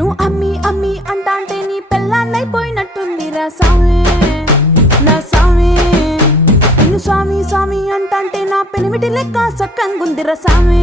నన్ను అమ్మి అమ్మి అంటాంటే నీ పెళ్ళాన్నైపోయినట్టుందిరా సామి నా సామి. నిన్ను స్వామి స్వామి అంటాంటే నా పెనిమిటి లెక్క సక్కంగుందిరా సామి.